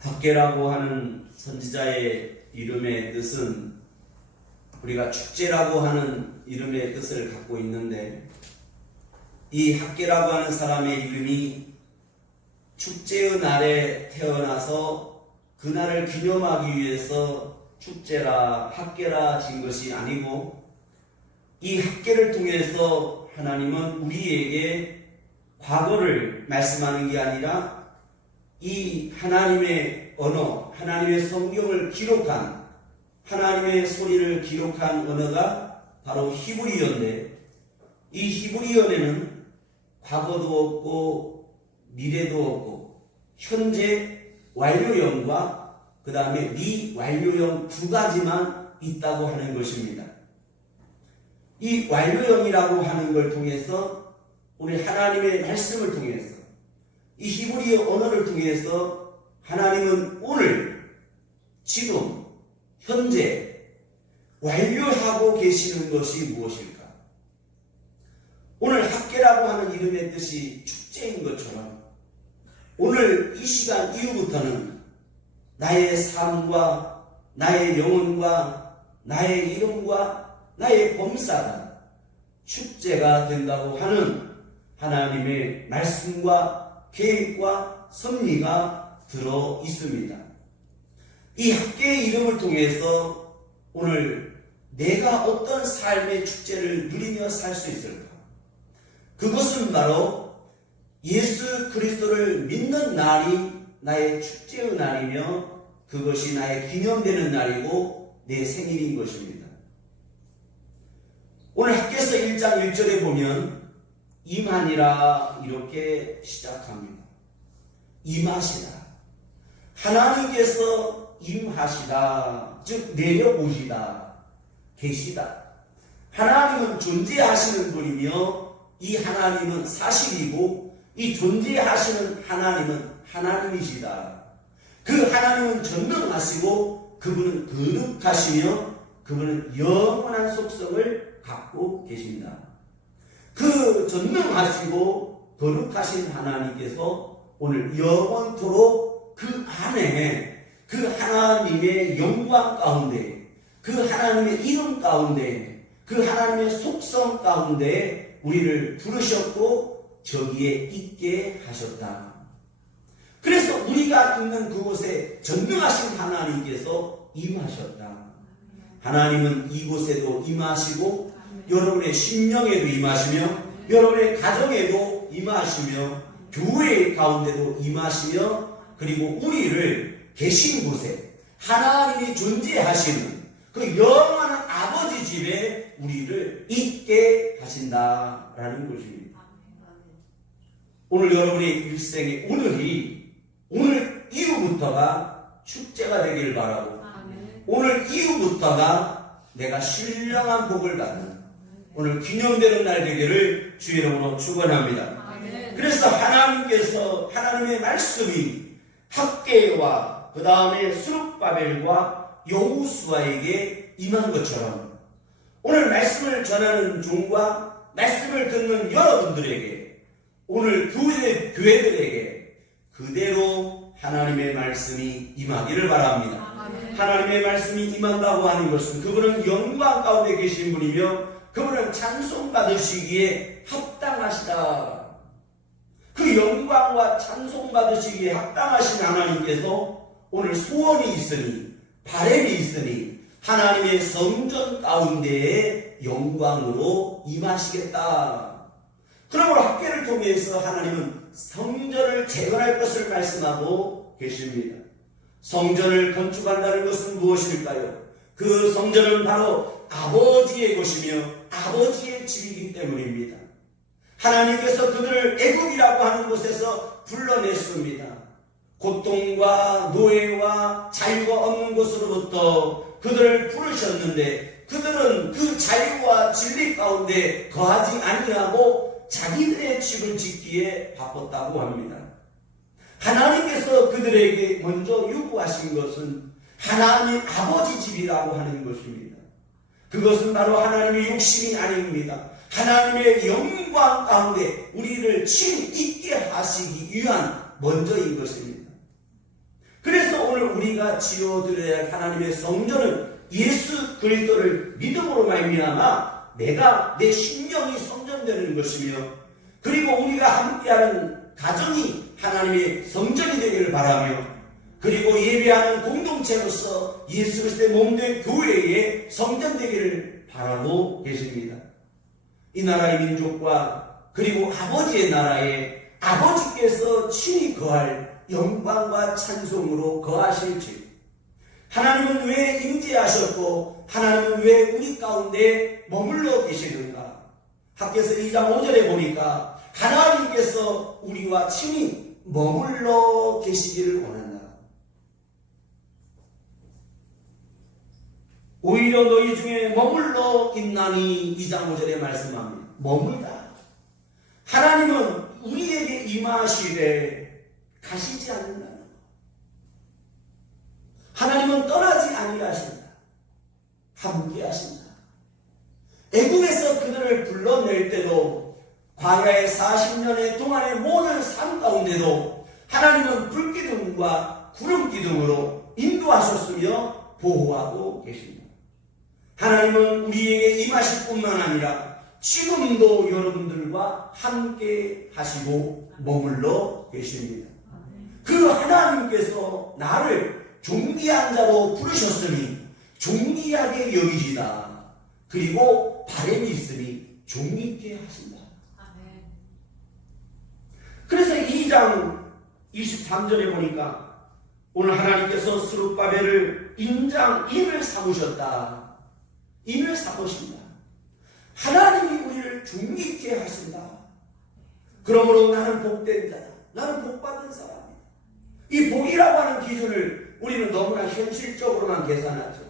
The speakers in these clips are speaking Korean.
학계라고 하는 선지자의 이름의 뜻은 우리가 축제라고 하는 이름의 뜻을 갖고 있는데, 이 학계라고 하는 사람의 이름이 축제의 날에 태어나서 그날을 기념하기 위해서 축제라 학계라 진 것이 아니고, 이 학계를 통해서 하나님은 우리에게 과거를 말씀하는 게 아니라 이 하나님의 언어, 하나님의 성경을 기록한, 하나님의 소리를 기록한 언어가 바로 히브리어인데, 이 히브리어에는 과거도 없고 미래도 없고 현재 완료형과 그 다음에 미완료형 두 가지만 있다고 하는 것입니다. 이 완료형이라고 하는 걸 통해서 우리 하나님의 말씀을 통해서 이 히브리어 언어를 통해서 하나님은 오늘, 지금, 현재 완료하고 계시는 것이 무엇일까? 오늘 학계라고 하는 이름의 뜻이 축제인 것처럼 오늘 이 시간 이후부터는 나의 삶과 나의 영혼과 나의 이름과 나의 범사가 축제가 된다고 하는 하나님의 말씀과 계획과 섭리가 들어 있습니다. 이 학계의 이름을 통해서 오늘 내가 어떤 삶의 축제를 누리며 살 수 있을까? 그것은 바로 예수 그리스도를 믿는 날이 나의 축제의 날이며 그것이 나의 기념되는 날이고 내 생일인 것입니다. 오늘 학개서 1장 1절에 보면 임하니라 이렇게 시작합니다. 임하시다. 하나님께서 임하시다. 즉 내려오시다. 계시다. 하나님은 존재하시는 분이며 이 하나님은 사실이고 이 존재하시는 하나님은 하나님이시다. 그 하나님은 전능하시고 그분은 거룩하시며 그분은 영원한 속성을 갖고 계십니다. 그 전능하시고 거룩하신 하나님께서 오늘 영원토록 그 안에 그 하나님의 영광 가운데, 그 하나님의 이름 가운데, 그 하나님의 속성 가운데 우리를 부르셨고 저기에 있게 하셨다. 그래서 우리가 있는 그곳에 전능하신 하나님께서 임하셨다. 하나님은 이곳에도 임하시고 여러분의 심령에도 임하시며 여러분의 가정에도 임하시며 교회 가운데도 임하시며 그리고 우리를 계신 곳에 하나님이 존재하시는 그 영원한 아버지 집에 우리를 있게 하신다라는 것입니다. 오늘 여러분의 일생의 오늘 이후부터가 축제가 되길 바라고 오늘 이후부터가 내가 신령한 복을 받는 오늘 기념되는 날 되기를 주의 이름으로 축원합니다. 그래서 하나님께서 하나님의 말씀이 학개와 그 다음에 스룹바벨과 여호수아에게 임한 것처럼 오늘 말씀을 전하는 종과 말씀을 듣는 여러분들에게 오늘 교회들에게 그대로 하나님의 말씀이 임하기를 바랍니다. 하나님의 말씀이 임한다고 하는 것은 그분은 영광 가운데 계신 분이며 그분은 찬송 받으시기에 합당하시다. 그 영광과 찬송 받으시기에 합당하신 하나님께서 오늘 소원이 있으니 바람이 있으니 하나님의 성전 가운데에 영광으로 임하시겠다. 그러므로 학개를 통해서 하나님은 성전을 재건할 것을 말씀하고 계십니다. 성전을 건축한다는 것은 무엇일까요? 그 성전은 바로 아버지의 것이며 아버지의 집이기 때문입니다. 하나님께서 그들을 애국이라고 하는 곳에서 불러냈습니다. 고통과 노예와 자유가 없는 곳으로부터 그들을 부르셨는데 그들은 그 자유와 진리 가운데 거하지 아니하고 자기들의 집을 짓기에 바빴다고 합니다. 하나님께서 그들에게 먼저 요구하신 것은 하나님 아버지 집이라고 하는 것입니다. 그것은 바로 하나님의 욕심이 아닙니다. 하나님의 영광 가운데 우리를 친히 있게 하시기 위한 먼저인 것입니다. 그래서 우리가 지어드려야 할 하나님의 성전은 예수 그리스도를 믿음으로 말미암아 내가 내 심령이 성전되는 것이며, 그리고 우리가 함께하는 가정이 하나님의 성전이 되기를 바라며, 그리고 예배하는 공동체로서 예수 그리스도의 몸된 교회의 성전 되기를 바라고 계십니다. 이 나라의 민족과 그리고 아버지의 나라에 아버지께서 친히 거할 영광과 찬송으로 거하실지, 하나님은 왜 임재하셨고 하나님은 왜 우리 가운데 머물러 계시는가? 학개서 2장 5절에 보니까 하나님께서 우리와 친히 머물러 계시기를 원한다. 오히려 너희 중에 머물러 있나니 2장 5절에 말씀합니다. 머물다. 하나님은 우리에게 임하시되 가시지 않는다. 하나님은 떠나지 아니하신다. 함께 하신다. 애굽에서 그들을 불러낼 때도, 광야의 40년의 동안의 모든 삶 가운데도 하나님은 불기둥과 구름기둥으로 인도하셨으며 보호하고 계십니다. 하나님은 우리에게 임하실 뿐만 아니라 지금도 여러분들과 함께 하시고 머물러 계십니다. 그 하나님께서 나를 존귀한 자로 부르셨으니 존귀하게 여기시다. 그리고 바람이 있으니 존귀케 하신다. 그래서 2장 23절에 보니까 오늘 하나님께서 스룹바벨을 임을 삼으셨다. 임을 삼으신다. 하나님이 우리를 존귀케 하신다. 그러므로 나는 복된 자다. 나는 복받은 사람이다. 이 복이라고 하는 기준을 우리는 너무나 현실적으로만 계산하죠.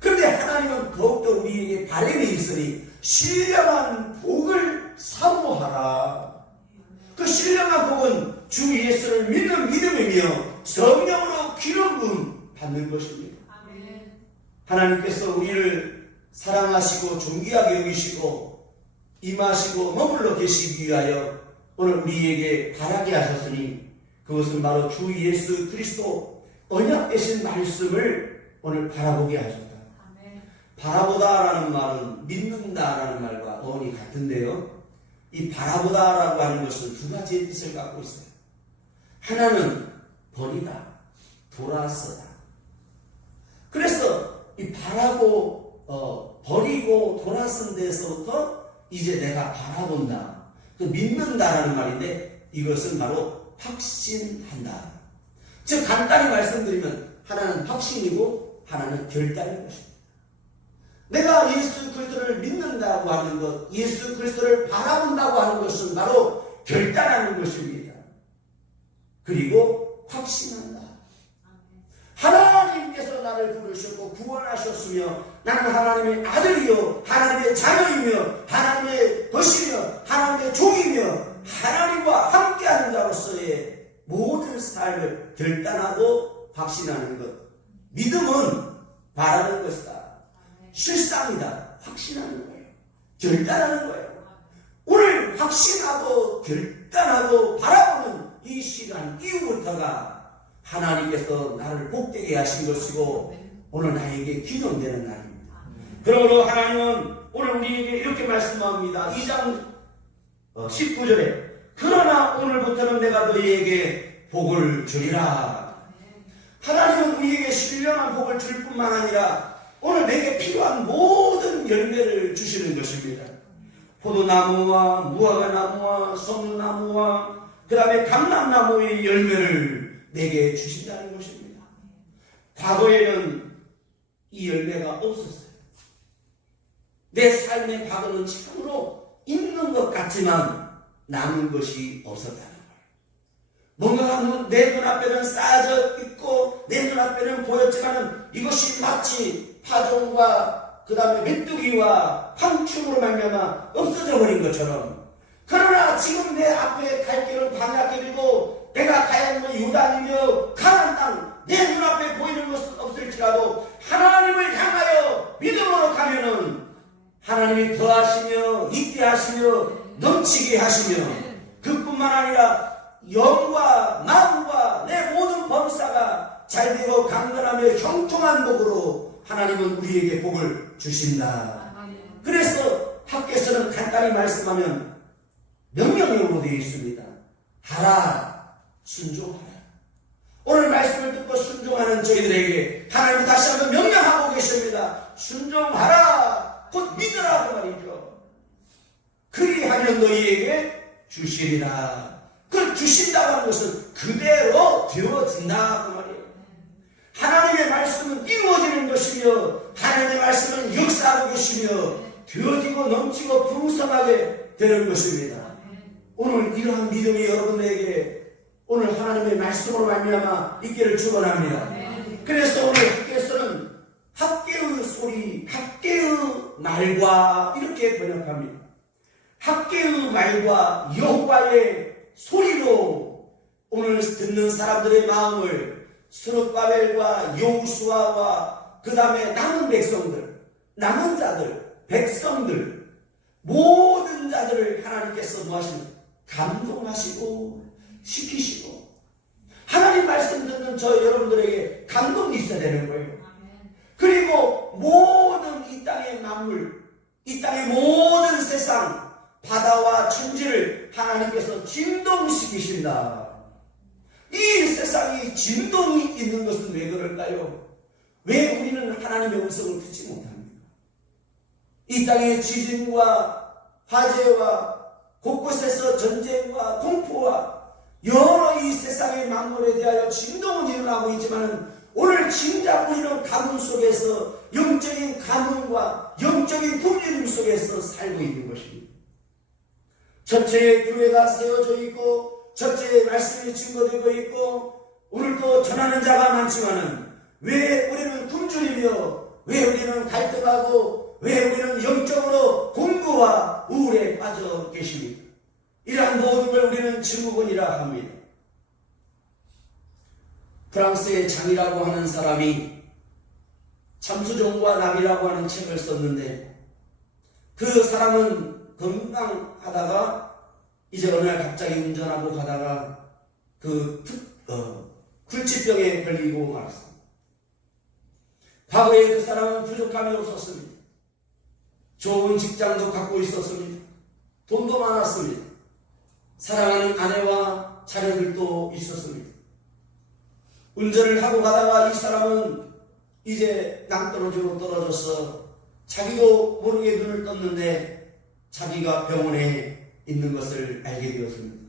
그런데 하나님은 더욱더 우리에게 바람이 있으니 신령한 복을 사모하라. 그 신령한 복은 주 예수를 믿는 믿음이며 성령으로 기름 부음 받는 것입니다. 하나님께서 우리를 사랑하시고 존귀하게 여기시고 임하시고 머물러 계시기 위하여 오늘 우리에게 바라게 하셨으니, 그것은 바로 주 예수 그리스도 언약 되신 말씀을 오늘 바라보게 하셨다. 바라보다라는 말은 믿는다라는 말과 어원이 같은데요, 이 바라보다라고 하는 것은 두 가지의 뜻을 갖고 있어요. 하나는 버리다, 돌아서다. 그래서 이 버리고 돌아선 데서부터 이제 내가 바라본다, 그 믿는다라는 말인데, 이것은 바로 확신한다. 즉 간단히 말씀드리면 하나는 확신이고 하나는 결단인 것입니다. 내가 예수 그리스도를 믿는다고 하는 것, 예수 그리스도를 바라본다고 하는 것은 바로 결단하는 것입니다. 그리고 확신한다. 하나님께서 나를 부르셨고 구원하셨으며 나는 하나님의 아들이요 하나님의 자녀이며 하나님의 것이며 하나님의 종이며 하나님과 함께하는 자로서의 모든 삶을 결단하고 확신하는 것. 믿음은 바라는 것이다. 실상이다. 확신하는 거예요. 결단하는 거예요. 오늘 확신하고 결단하고 바라보는 이 시간 이후부터가 하나님께서 나를 복되게 하신 것이고 오늘 나에게 기념되는 날입니다. 그러므로 하나님은 오늘 우리에게 이렇게 말씀합니다. 2장 19절에 그러나 오늘부터는 내가 너희에게 복을 주리라. 하나님은 우리에게 신령한 복을 줄 뿐만 아니라 오늘 내게 필요한 모든 열매를 주시는 것입니다. 포도나무와 무화과나무와 소나무와 그 다음에 감람나무의 열매를 내게 주신다는 것입니다. 과거에는 이 열매가 없었어요. 내 삶의 과거는 참으로 있는 것 같지만 남은 것이 없었다는 거예요. 뭔가 내 눈앞에는 쌓여져 있고 내 눈앞에는 보였지만 이것이 마치 파종과 그 다음에 메뚜기와 황충으로 말미암아 없어져 버린 것처럼, 그러나 지금 내 앞에 갈 길은 광야길이고 내가 가야 하는 요단이며 가나안 땅, 내 눈앞에 보이는 것은 없을지라도 하나님을 향하여 믿음으로 가면은 하나님이 더하시며 있게 하시며 넘치게 하시며 그뿐만 아니라 영과 마음과 내 모든 범사가 잘되고 강건하며 형통한 복으로 하나님은 우리에게 복을 주신다. 그래서 학교에서는 간단히 말씀하면 명령형으로 되어 있습니다. 하라, 순종하라. 오늘 말씀을 듣고 순종하는 저희들에게 하나님은 다시 한번 명령하고 계십니다. 순종하라, 곧 믿으라 그 말이죠. 그리하면 너희에게 주시리라. 그 주신다고 하는 것은 그대로 되어진다 그 말이에요. 하나님의 말씀은 이루어지는 것이며 하나님의 말씀은 역사하고 계시며 되어지고 넘치고 풍성하게 되는 것입니다. 오늘 이러한 믿음이 여러분에게 오늘 하나님의 말씀으로 말미암아 있기를 축원합니다. 그래서 오늘 학교에서는 학계의 소리, 학계의 말과 이렇게 번역합니다. 학계의 말과 여호와의 소리로 오늘 듣는 사람들의 마음을 스룹바벨과 여호수아와 그 다음에 남은 백성들, 남은 자들, 백성들 모든 자들을 하나님께서 무엇이냐 감동하시고 시키시고 하나님 말씀 듣는 저 여러분들에게 감동이 있어야 되는 거예요. 그리고 모든 이 땅의 만물, 이 땅의 모든 세상 바다와 천지를 하나님께서 진동시키신다. 이 세상이 진동이 있는 것은 왜 그럴까요? 왜 우리는 하나님의 음성을 듣지 못합니까? 이 땅의 지진과 화재와 곳곳에서 전쟁과 공포와 여러 이 세상의 만물에 대하여 진동은 일어나고 있지만 오늘 진짜 우리는 가문 속에서 영적인 가문과 영적인 분리림 속에서 살고 있는 것입니다. 첫째의 교회가 세워져 있고 첫째의 말씀이 증거되고 있고 오늘도 전하는 자가 많지만은 왜 우리는 굶주리며 왜 우리는 갈등하고 왜 우리는 영적으로 공고와 우울에 빠져 계십니까? 이러한 모든 걸 우리는 증후군이라 합니다. 프랑스의 장이라고 하는 사람이 참수종과 나비라고 하는 책을 썼는데 그 사람은 건강하다가 이제 어느 날 갑자기 운전하고 가다가 굴치병에 걸리고 말았습니다. 과거에 그 사람은 부족함이 없었습니다. 좋은 직장도 갖고 있었습니다. 돈도 많았습니다. 사랑하는 아내와 자녀들도 있었습니다. 운전을 하고 가다가 이 사람은 이제 낭떠러지로 떨어져서 자기도 모르게 눈을 떴는데 자기가 병원에 있는 것을 알게 되었습니다.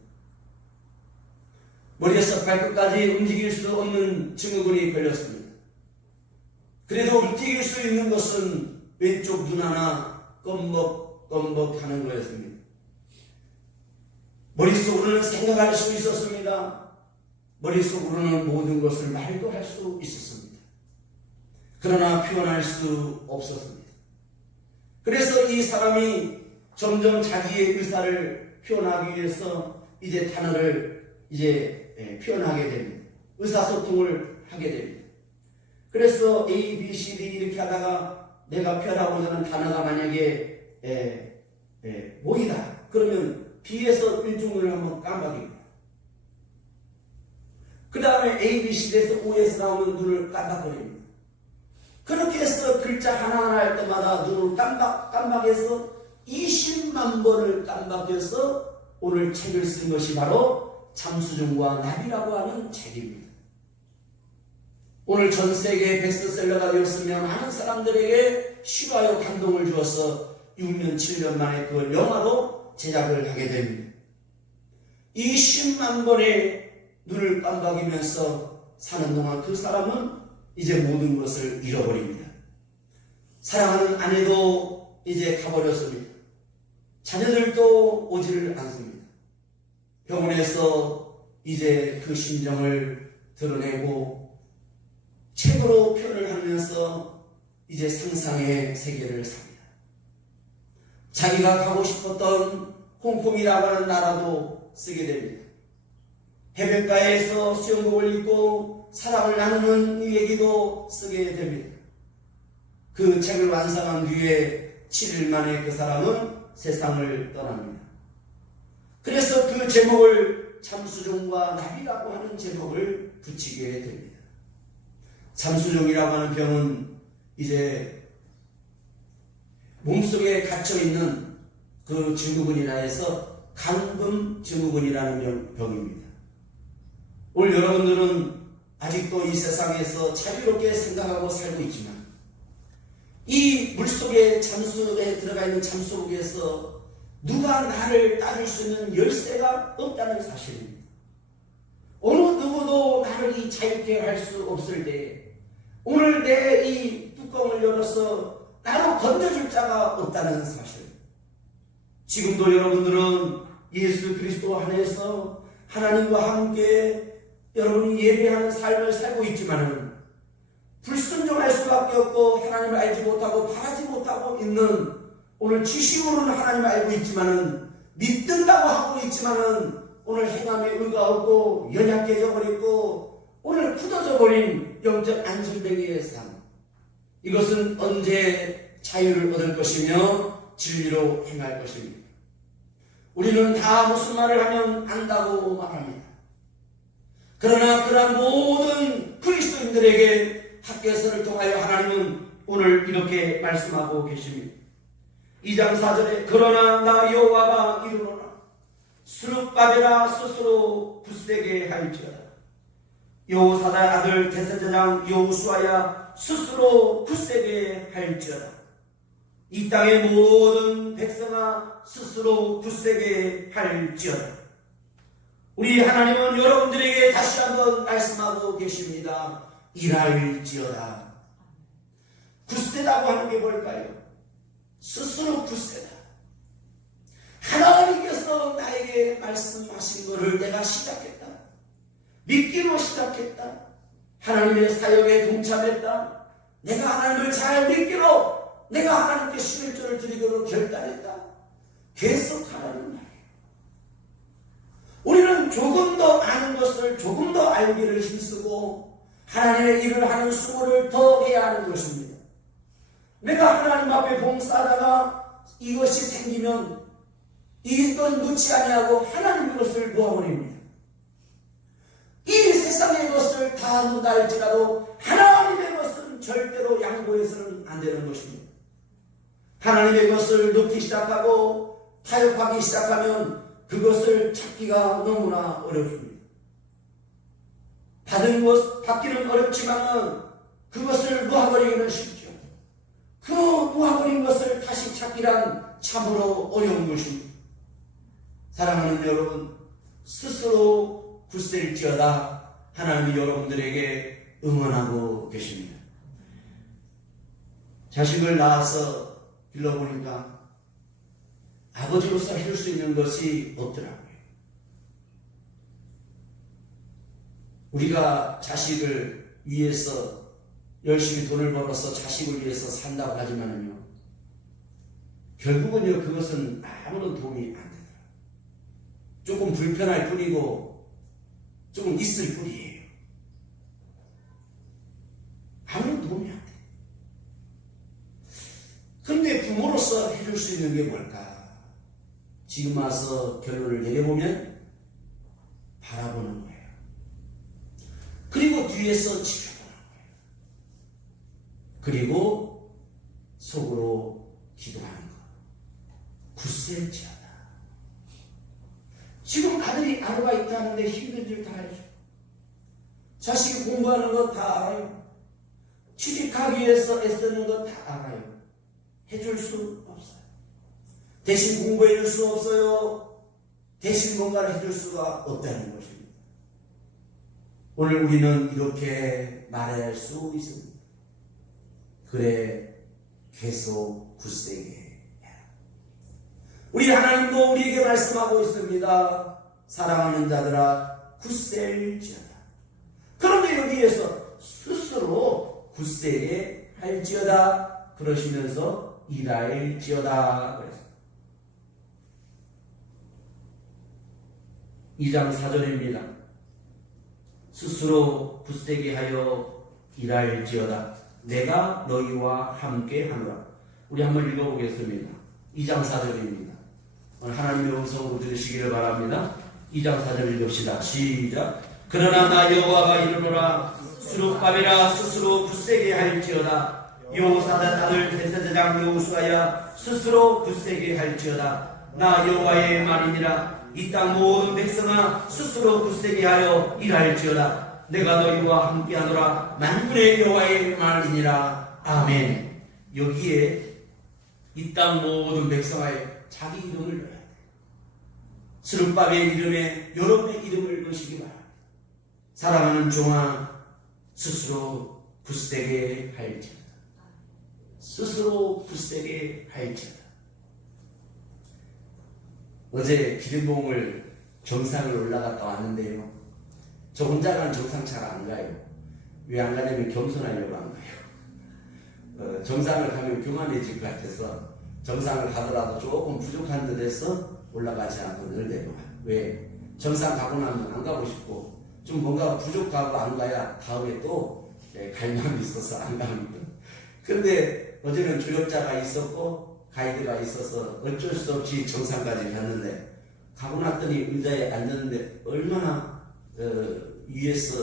머리에서 발끝까지 움직일 수 없는 증후군이 걸렸습니다. 그래도 움직일 수 있는 것은 왼쪽 눈 하나 껌벅껌벅 하는 거였습니다. 머릿속으로는 생각할 수 있었습니다. 머릿속으로는 모든 것을 말도 할 수 있었습니다. 그러나 표현할 수 없었습니다. 그래서 이 사람이 점점 자기의 의사를 표현하기 위해서 이제 단어를 표현하게 됩니다. 의사소통을 하게 됩니다. 그래서 A, B, C, D 이렇게 하다가 내가 표현하고자 하는 단어가 만약에 모이다. 그러면 B에서 일종을 한번 깜빡입니다. 그 다음에 A, B, C, D에서 O에서 나오면 눈을 깜빡거립니다. 그렇게 해서 글자 하나하나 할 때마다 눈을 깜빡해서 20만 번을 깜빡해서 오늘 책을 쓴 것이 바로 참수종과 나비라고 하는 책입니다. 오늘 전 세계 베스트셀러가 되었으며 많은 사람들에게 싫어하여 감동을 주어서 6년, 7년 만에 그걸 영화로 제작을 하게 됩니다. 20만 번의 눈을 깜빡이면서 사는 동안 그 사람은 이제 모든 것을 잃어버립니다. 사랑하는 아내도 이제 가버렸습니다. 자녀들도 오지를 않습니다. 병원에서 이제 그 심정을 드러내고 책으로 표현을 하면서 이제 상상의 세계를 삽니다. 자기가 가고 싶었던 홍콩이라고 하는 나라도 쓰게 됩니다. 해변가에서 수영복을 입고 사랑을 나누는 이 얘기도 쓰게 됩니다. 그 책을 완성한 뒤에 7일 만에 그 사람은 세상을 떠납니다. 그래서 그 제목을 참수종과 나비라고 하는 제목을 붙이게 됩니다. 잠수종이라고 하는 병은 이제 몸속에 갇혀있는 그 증후군이라 해서 감금 증후군이라는 병입니다. 오늘 여러분들은 아직도 이 세상에서 자유롭게 생각하고 살고 있지만 이 물속에 잠수에 들어가 있는 잠수복에서 누가 나를 따를 수 있는 열쇠가 없다는 사실입니다. 어느 누구도 나를 이 자유케 할 수 없을 때 오늘 내 이 뚜껑을 열어서 나로 건져줄 자가 없다는 사실. 지금도 여러분들은 예수 그리스도 안에서 하나님과 함께 여러분이 예배하는 삶을 살고 있지만은 불순종할 수밖에 없고 하나님을 알지 못하고 바라지 못하고 있는 오늘 지식으로는 하나님을 알고 있지만은 믿는다고 하고 있지만은 오늘 행함에 의가 없고 연약해져 버리고 오늘 굳어져 버린 영적 안전뱅이의 삶. 이것은 언제 자유를 얻을 것이며 진리로 행할 것입니다. 우리는 다 무슨 말을 하면 안다고 말합니다. 그러나 그러한 모든 그리스도인들에게 학개서를 통하여 하나님은 오늘 이렇게 말씀하고 계십니다. 2장 4절에 그러나 나 여호와가 이르노라 스룹바벨아 스스로 굳세게 할지어다. 여호사다의 아들 대제사장 여호수아야 스스로 굳세게 할지어다. 이 땅의 모든 백성아 스스로 굳세게 할지어다. 우리 하나님은 여러분들에게 다시 한번 말씀하고 계십니다. 일할지어다. 굳세다고 하는 게 뭘까요? 스스로 굳세다. 하나님께서 나에게 말씀하신 것을 내가 시작했다. 믿기로 시작했다. 하나님의 사역에 동참했다. 내가 하나님을 잘 믿기로 내가 하나님께 11조를 드리기로 결단했다. 계속하라는 말이에요. 우리는 조금 더 아는 것을 조금 더 알기를 힘쓰고 하나님의 일을 하는 수고를 더 해야 하는 것입니다. 내가 하나님 앞에 봉사하다가 이것이 생기면 이건 놓지 아니하고 하나님 것을 놓아버립니다. 이 세상의 것을 다 놓다 할지라도 하나님의 것은 절대로 양보해서는 안 되는 것입니다. 하나님의 것을 놓기 시작하고 타협하기 시작하면 그것을 찾기가 너무나 어렵습니다. 받은 것 받기는 어렵지만은 그것을 놓아버리기는 쉽죠. 그 놓아버린 것을 다시 찾기란 참으로 어려운 것입니다. 사랑하는 여러분, 스스로 굳셀지어다 하나님이 여러분들에게 응원하고 계십니다. 자식을 낳아서 길러보니까 아버지로서 해줄 수 있는 것이 없더라고요. 우리가 자식을 위해서 열심히 돈을 벌어서 자식을 위해서 산다고 하지만요, 결국은요, 그것은 아무런 도움이 안 되더라고요. 조금 불편할 뿐이고, 조금 있을 뿐이에요. 아무런 도움이 안 돼요. 그런데 부모로서 해줄 수 있는 게 뭘까? 지금 와서 결론을 내려보면 바라보는 거예요. 그리고 뒤에서 지켜보는 거예요. 그리고 속으로 기도하는 것. 굳셀지어다. 지금 아들이 아르바이트 하는데 힘든 일 다 해줘. 자식이 공부하는 거 다 알아요. 취직하기 위해서 애쓰는 거 다 알아요. 해줄 수 없어요. 대신 공부해 줄 수 없어요. 대신 뭔가를 해줄 수가 없다는 것입니다. 오늘 우리는 이렇게 말할 수 있습니다. 그래, 계속 굳세게 해라. 우리 하나님도 우리에게 말씀하고 있습니다. 사랑하는 자들아, 굳셀지어다. 그런데 여기에서 스스로 굳세게 할지어다 그러시면서 일할지어다 그랬습니다. 2장 4절입니다. 스스로 굳세게 하여 일할지어다. 내가 너희와 함께 하노라. 우리 한번 읽어보겠습니다. 2장 4절입니다. 오늘 하나님의 음성으로 들으시기를 바랍니다. 2장 4절 읽읍시다. 시작. 그러나 나 여호와가 이르노라 수룹바벨아 스스로 굳세게 할지어다. 여호사밧 아들 대제사장 여호수아야 스스로 굳세게 할지어다. 나 여호와의 말이니라. 이 땅 모든 백성아 스스로 굳세게 하여 일할지어다. 내가 너희와 함께하노라. 만군의 여호와의 말이니라. 아멘. 여기에 이 땅 모든 백성아의 자기 이름을 넣어야 돼. 스룹바벨 이름에 여러분의 이름을 넣으시기 바랍니다. 사랑하는 종아, 스스로 굳세게 할지어다. 스스로 굳세게 할지어다. 어제 기름봉을 정상을 올라갔다 왔는데요. 저 혼자 가는 정상 잘 안 가요. 왜 안 가냐면 겸손하려고 안 가요. 정상을 가면 교만해질 것 같아서 정상을 가더라도 조금 부족한 듯해서 올라가지 않고 늘 내려가요. 왜? 정상 가고 나면 안 가고 싶고 좀 뭔가 부족하고 안 가야 다음에 또 갈 마음이 있어서 안 갑니다. 근데 어제는 조력자가 있었고 가이드가 있어서 어쩔 수 없이 정상까지 갔는데 가고 났더니 의자에 앉았는데 얼마나 위에서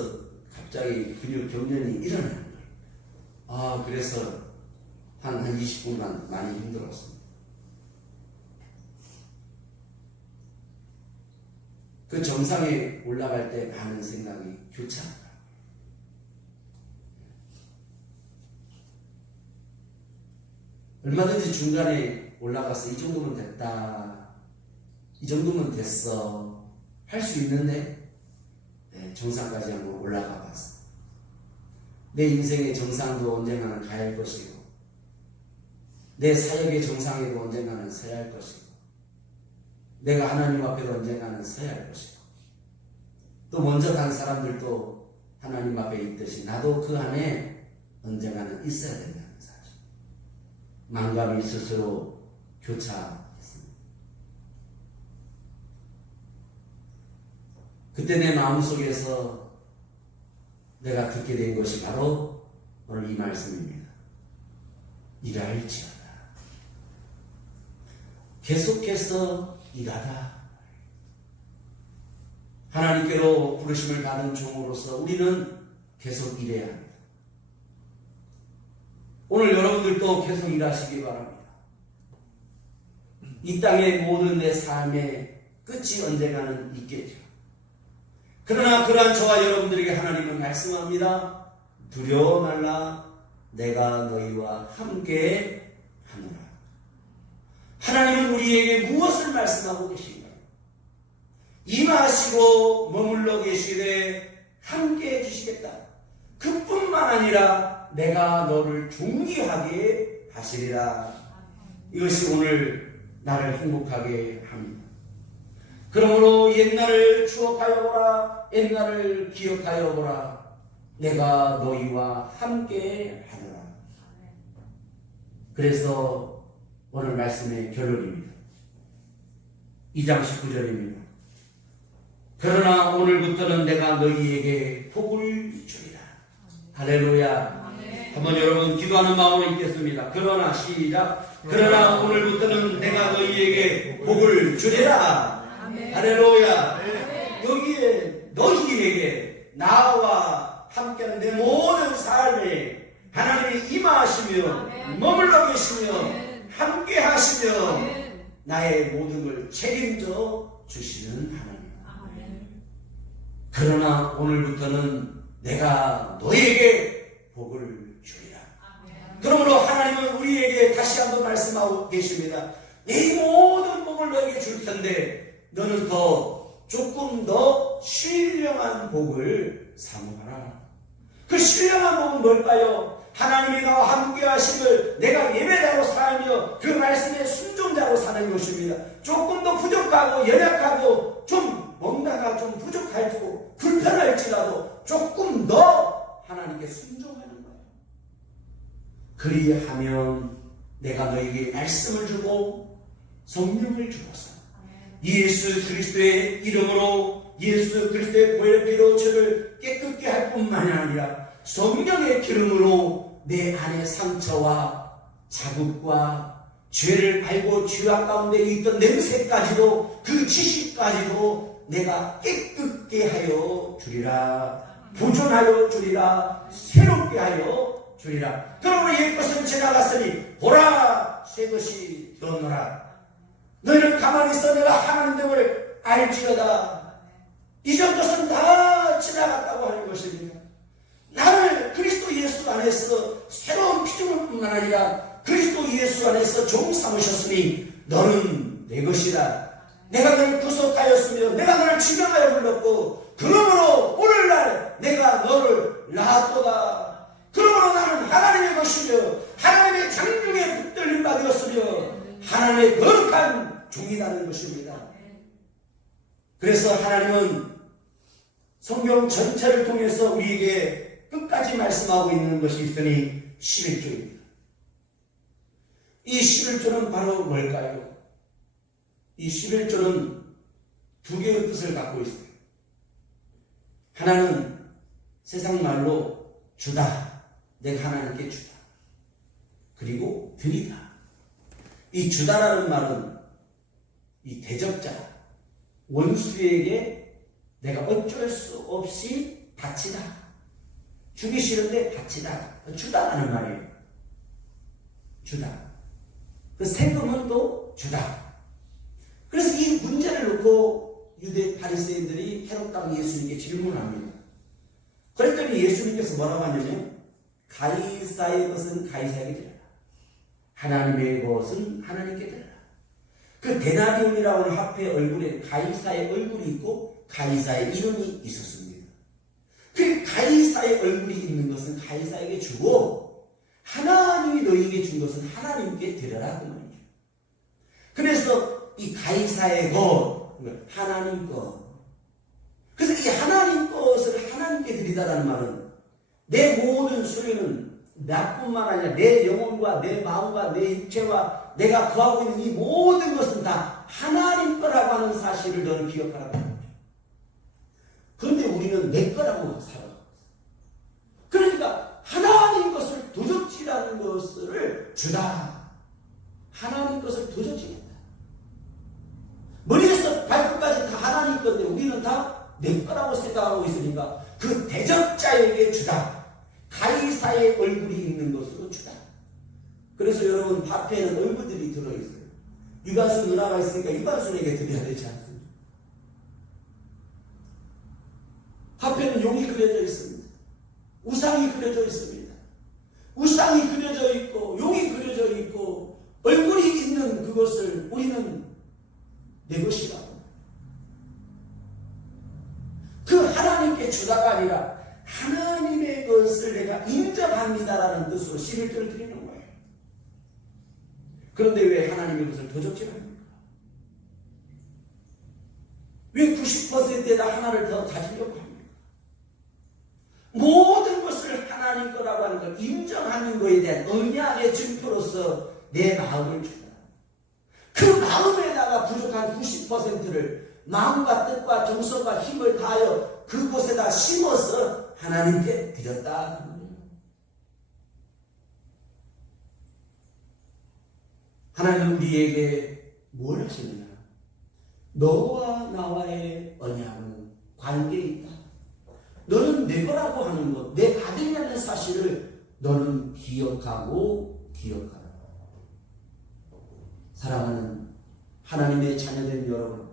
갑자기 근육 경련이 일어나는 거예요. 아, 그래서 한 20분간 많이 힘들었습니다. 그 정상에 올라갈 때 많은 생각이 교차합니다. 얼마든지 중간에 올라가서 이 정도면 됐다, 이 정도면 됐어 할 수 있는데 정상까지 한번 올라가 봤어. 내 인생의 정상도 언젠가는 가야 할 것이고 내 사역의 정상에도 언젠가는 서야 할 것이고 내가 하나님 앞에도 언젠가는 서야 할 것이고 또 먼저 간 사람들도 하나님 앞에 있듯이 나도 그 안에 언젠가는 있어야 된다는 사실. 만감이 스스로 교차했습니다. 그때 내 마음속에서 내가 듣게 된 것이 바로 오늘 이 말씀입니다. 일할지어다. 계속해서 일하다. 하나님께로 부르심을 받은 종으로서 우리는 계속 일해야 합니다. 오늘 여러분들도 계속 일하시기 바랍니다. 이 땅의 모든 내 삶의 끝이 언젠가는 있겠죠. 그러나 그러한 저와 여러분들에게 하나님은 말씀합니다. 두려워 말라. 내가 너희와 함께 하노라. 하나님은 우리에게 무엇을 말씀하고 계신가요? 임하시고 머물러 계시되 함께 해주시겠다. 그뿐만 아니라 내가 너를 존귀하게 하시리라. 이것이 오늘 나를 행복하게 합니다. 그러므로 옛날을 추억하여 보라. 옛날을 기억하여 보라. 내가 너희와 함께 하노라. 그래서 오늘 말씀의 결론입니다. 2장 19절입니다. 그러나 오늘부터는 내가 너희에게 복을 주리라. 할렐루야. 한번 여러분 기도하는 마음으로 읽겠습니다. 그러나 시작. 그러나 오늘부터는 내가 너희에게 복을 주리라. 할렐루야. 여기에 너희에게 나와 함께하는 내 모든 삶에 하나님이 임하시며 머물러 계시며 함께 하시며 나의 모든 걸 책임져 주시는 하나님. 그러나 오늘부터는 내가 너희에게 복을 주리라. 그러므로 하나님은 우리에게 다시 한번 말씀하고 계십니다. 이 모든 복을 너에게 줄 텐데 너는 조금 더 신령한 복을 사모하라. 그 신령한 복은 뭘까요? 하나님이 나와 함께 하심을 내가 예배자로 살며 그 말씀에 순종자로 사는 것입니다. 조금 더 부족하고 연약하고 좀 뭔가가 좀 부족할지고 불편할지라도 조금 더 하나님께 순종하는 거예요. 그리하면 내가 너에게 말씀을 주고 성령을 주어서 예수 그리스도의 이름으로 예수 그리스도의 보혈의 피로 저를 깨끗게 할 뿐만이 아니라 성령의 기름으로 내 안의 상처와 자국과 죄를 알고 죄악 가운데 있던 냄새까지도 그 지식까지도 내가 깨끗게 하여 주리라. 보존하여 주리라. 새롭게 하여 주리라. 그러므로 옛것은 지나갔으니 보라 새 것이 되었노라. 너희는 가만히 있어 내가 하나님 됨을 알지어다. 이전 것은 다 지나갔다고 하는 것입니다. 나를 그리스도 예수 안에서 새로운 피조물뿐만 아니라 그리스도 예수 안에서 종 삼으셨으니 너는 내 것이다. 내가 너를 구속하였으며 내가 너를 지명하여 불렀고 그러므로 오늘날 내가 너를 낳았도다. 그러므로 나는 하나님의 것이며 하나님의 장중에 붙들림 받았으며 하나님의 거룩한 종이라는 것입니다. 그래서 하나님은 성경 전체를 통해서 우리에게 끝까지 말씀하고 있는 것이 있으니 11조입니다. 이 11조는 바로 뭘까요? 이 11조는 두 개의 뜻을 갖고 있어요. 하나는 세상 말로 주다. 내가 하나님께 주다. 그리고 드리다. 이 주다라는 말은 이 대적자, 원수에게 내가 어쩔 수 없이 바치다. 주기 싫은데 바치다. 주다라는 말이에요. 주다. 그 세금은 또 주다. 그래서 이 문제를 놓고 유대 바리새인들이 헤롯 왕 예수님께 질문합니다. 그랬더니 예수님께서 뭐라고 하냐면 가이사의 것은 가이사에게 드려라. 하나님의 것은 하나님께 드려라. 그 데나리움이라고 하는 화폐 얼굴에 가이사의 얼굴이 있고 가이사의 이름이 있었습니다. 그 가이사의 얼굴이 있는 것은 가이사에게 주고 하나님이 너희에게 준 것은 하나님께 드려라. 그 말이죠. 그래서 이 가이사의 것, 하나님 것. 그래서 이 하나님 것을 하나님께 드리다라는 말은 내 모든 소리는 나뿐만 아니라 내 영혼과 내 마음과 내 육체와 내가 거하고 있는 이 모든 것은 다 하나님 거라고 하는 사실을 너는 기억하라고 합니다. 그런데 우리는 내 거라고 살아가고 있어요. 그러니까 하나님 것을 도적질하는 것을 주다. 하나님 것을 도적질한다. 머리에서 발끝까지 다 하나님 건데 우리는 다 내 거라고 생각하고 있으니까 그 대적자에게 주다. 가이사의 얼굴이 있는 것으로 주다. 그래서 여러분 화폐에는 얼굴들이 들어있어요. 유관순 누나가 있으니까 유관순에게 드려야 되지 않습니까? 화폐는 용이 그려져 있습니다. 우상이 그려져 있습니다. 우상이 그려져 있고 용이 그려져 있고 얼굴이 있는 그것을 우리는 내 것이라고. 그 하나님께 주다가 아니라 하나님의 것을 내가 인정합니다라는 뜻으로 11조를 드리는 거예요. 그런데 왜 하나님의 것을 도적질합니까? 왜 90%에다 하나를 더 가지려고 합니까? 모든 것을 하나님 거라고 하는 걸 인정하는 것에 대한 언약의 증표로서 내 마음을 주다. 그 마음에다가 부족한 90%를 마음과 뜻과 정성과 힘을 다하여 그곳에다 심어서 하나님께 드렸다. 하나님은 우리에게 뭘 하시느냐? 너와 나와의 언약은 관계에 있다. 너는 내 거라고 하는 것, 내 아들이라는 사실을 너는 기억하고 기억하라. 사랑하는 하나님의 자녀된 여러분,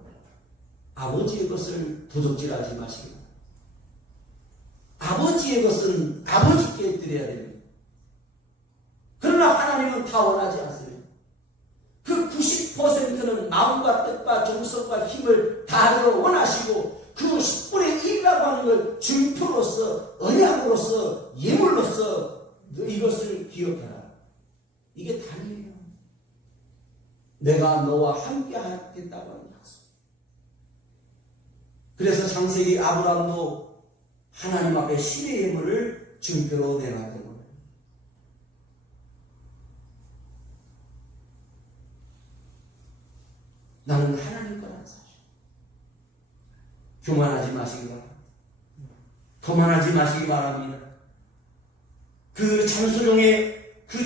아버지의 것을 도적질하지 마시기 바랍니다. 아버지의 것은 아버지께 드려야 됩니다. 그러나 하나님은 다 원하지 않습니다. 그 90%는 마음과 뜻과 정성과 힘을 다하려 원하시고 그 10분의 1이라고 하는 걸 증표로서 언약으로서 예물로서 이것을 기억하라. 이게 단이에요. 내가 너와 함께 하겠다고 하는 약속. 그래서 창세기 아브라함도 하나님 앞에 신의 예물을 증표로 내놨던 거예요. 나는 하나님 거라는 사실. 교만하지 마시기 바랍니다. 거만하지 마시기 바랍니다. 그 잠수령의 그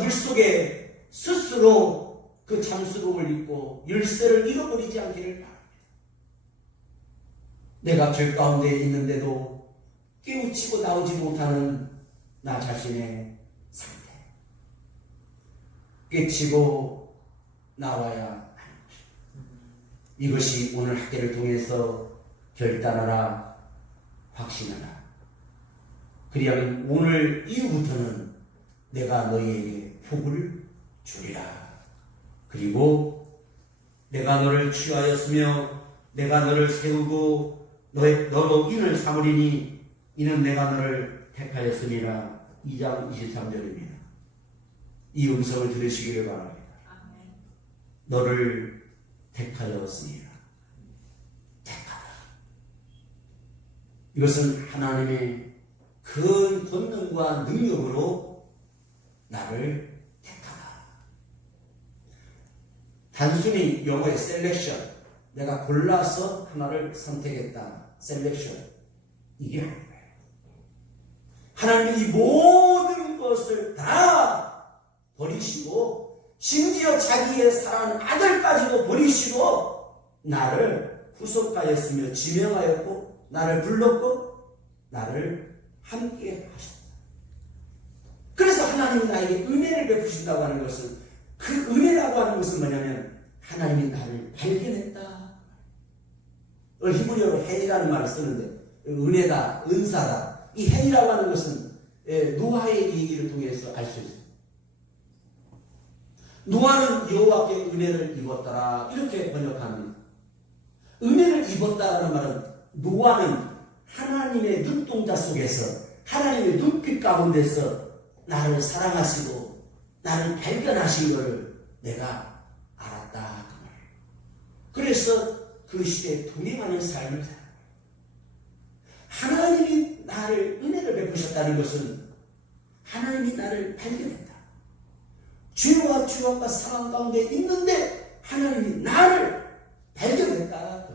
물속에 스스로 그 잠수복을 입고 열쇠를 잃어버리지 않기를 바랍니다. 내가 죄 가운데 있는데도 깨우치고 나오지 못하는 나 자신의 상태. 깨치고 나와야 하는 것. 이것이 오늘 학계를 통해서 결단하라, 확신하라. 그리하면 오늘 이후부터는 내가 너희에게 복을 주리라. 그리고 내가 너를 취하였으며 내가 너를 세우고 너로 인을 삼으리니 이는 내가 너를 택하였으니라. 2장 23절입니다. 이 음성을 들으시기를 바랍니다. 너를 택하였으니라. 택하다. 이것은 하나님의 큰 권능과 능력으로 나를 택하다. 단순히 영어의 셀렉션, 내가 골라서 하나를 선택했다. 셀렉션. 이게 아니에요. 하나님이 이 모든 것을 다 버리시고 심지어 자기의 사랑하는 아들까지도 버리시고 나를 후속하였으며 지명하였고 나를 불렀고 나를 함께 하셨다. 그래서 하나님이 나에게 은혜를 베푸신다고 하는 것은 그 은혜라고 하는 것은 뭐냐면 하나님이 나를 발견했다. 히브리어로 헨이라는 말을 쓰는데 은혜다, 은사다. 이 헨이라고 하는 것은 노아의 얘기를 통해서 알 수 있습니다. 노아는 여호와께 은혜를 입었더라 이렇게 번역합니다. 은혜를 입었다라는 말은 노아는 하나님의 눈동자 속에서 하나님의 눈빛 가운데서 나를 사랑하시고 나를 발견하신 것을 내가 알았다. 그래서 그 시대에 동행하는 삶을 살아요. 하나님이 나를 은혜를 베푸셨다는 것은 하나님이 나를 발견했다. 죄와 죄악과 상황 가운데 있는데 하나님이 나를 발견했다.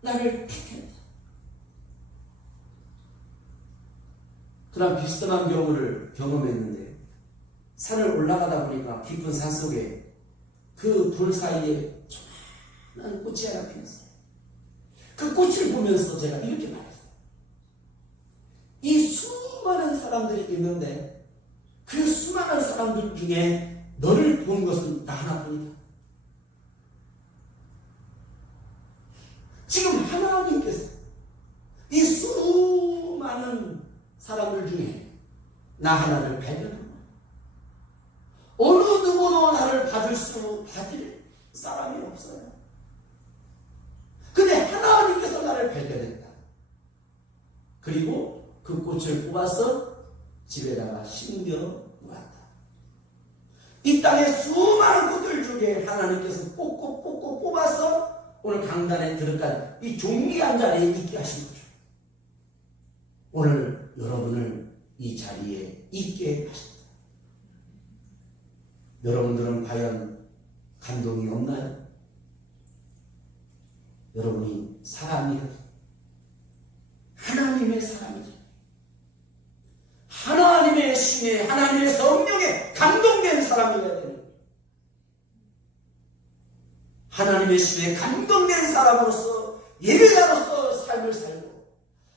나를 택했다. 그런 비슷한 경우를 경험했는데 산을 올라가다 보니까 깊은 산 속에 그 돌 사이에 조그마한 꽃이 하나 피었어요. 그 꽃을 보면서 제가 이렇게 말했어요. 이 수많은 사람들이 있는데 그 수많은 사람들 중에 너를 본 것은 나 하나뿐이다. 지금 하나님께서 이 수많은 사람들 중에 나 하나를 발견합니다. 어느 누구도 나를 봐줄 사람이 없어요. 근데 하나님께서 나를 발견했다. 그리고 그 꽃을 뽑아서 집에다가 심겨 놓았다. 이 땅에 수많은 꽃들 중에 하나님께서 뽑고 뽑아서 오늘 강단에 들어간 이 존귀한 자리에 있게 하신 거죠. 오늘 여러분을 이 자리에 있게 하셨다. 여러분들은 과연 감동이 없나요? 여러분이 사람이요. 하나님의 사람이죠. 하나님의 신에 하나님의 성령에 감동된 사람이어야 되는 거예요. 하나님의 신에 감동된 사람으로서 예배자로서 삶을 살고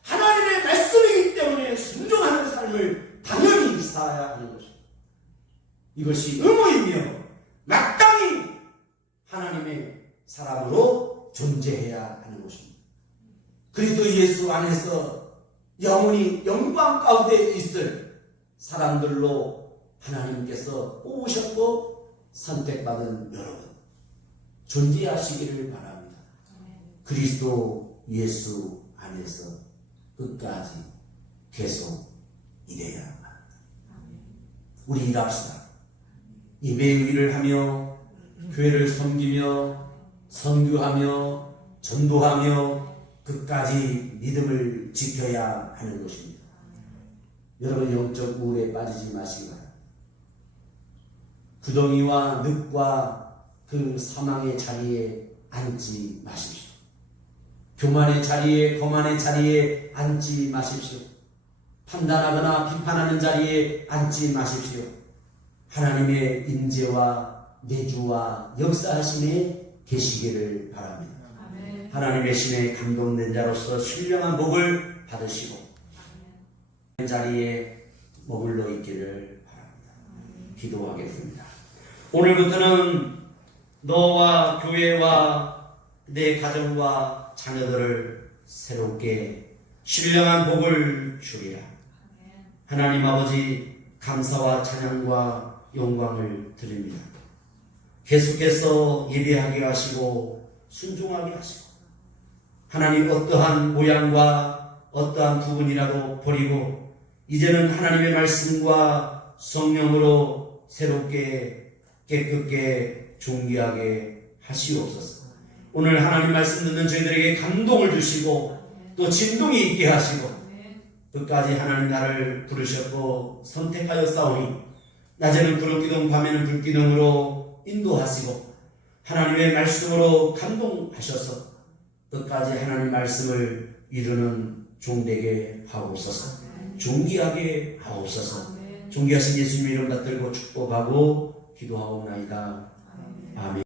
하나님의 말씀이기 때문에 순종하는 삶을 당연히 살아야 하는 것입니다. 이것이 의무이며 마땅히 하나님의 사람으로 존재해야 하는 것입니다. 그리스도 예수 안에서 영원히 영광 가운데 있을 사람들로 하나님께서 뽑으셨고 선택받은 여러분 존재하시기를 바랍니다. 그리스도 예수 안에서 끝까지 계속 일해야 합니다. 우리 일합시다. 예배의 일을 하며 교회를 섬기며 선교하며 전도하며 끝까지 믿음을 지켜야 하는 것입니다. 여러분 영적 우울에 빠지지 마시기 바랍니다. 구덩이와 늪과 그 사망의 자리에 앉지 마십시오. 교만의 자리에 거만의 자리에 앉지 마십시오. 판단하거나 비판하는 자리에 앉지 마십시오. 하나님의 인재와 내주와 역사하심에 계시기를 바랍니다. 아멘. 하나님의 신에 감동된 자로서 신령한 복을 받으시고 자리에 머물러 있기를 바랍니다. 기도하겠습니다. 오늘부터는 너와 교회와 내 가정과 자녀들을 새롭게 신령한 복을 주리라. 하나님 아버지, 감사와 찬양과 영광을 드립니다. 계속해서 예배하게 하시고 순종하게 하시고 하나님 어떠한 모양과 어떠한 부분이라도 버리고 이제는 하나님의 말씀과 성령으로 새롭게 깨끗게 존귀하게 하시옵소서. 오늘 하나님 말씀 듣는 저희들에게 감동을 주시고 또 진동이 있게 하시고 끝까지 하나님 나를 부르셨고 선택하여 싸우니 낮에는 구름기둥 밤에는 불기둥으로 인도하시고 하나님의 말씀으로 감동하셔서 끝까지 하나님 말씀을 이루는 종되게 하옵소서. 존귀하게 하옵소서. 존귀하신 예수님 이름 받들고 축복하고 기도하옵나이다. 아멘.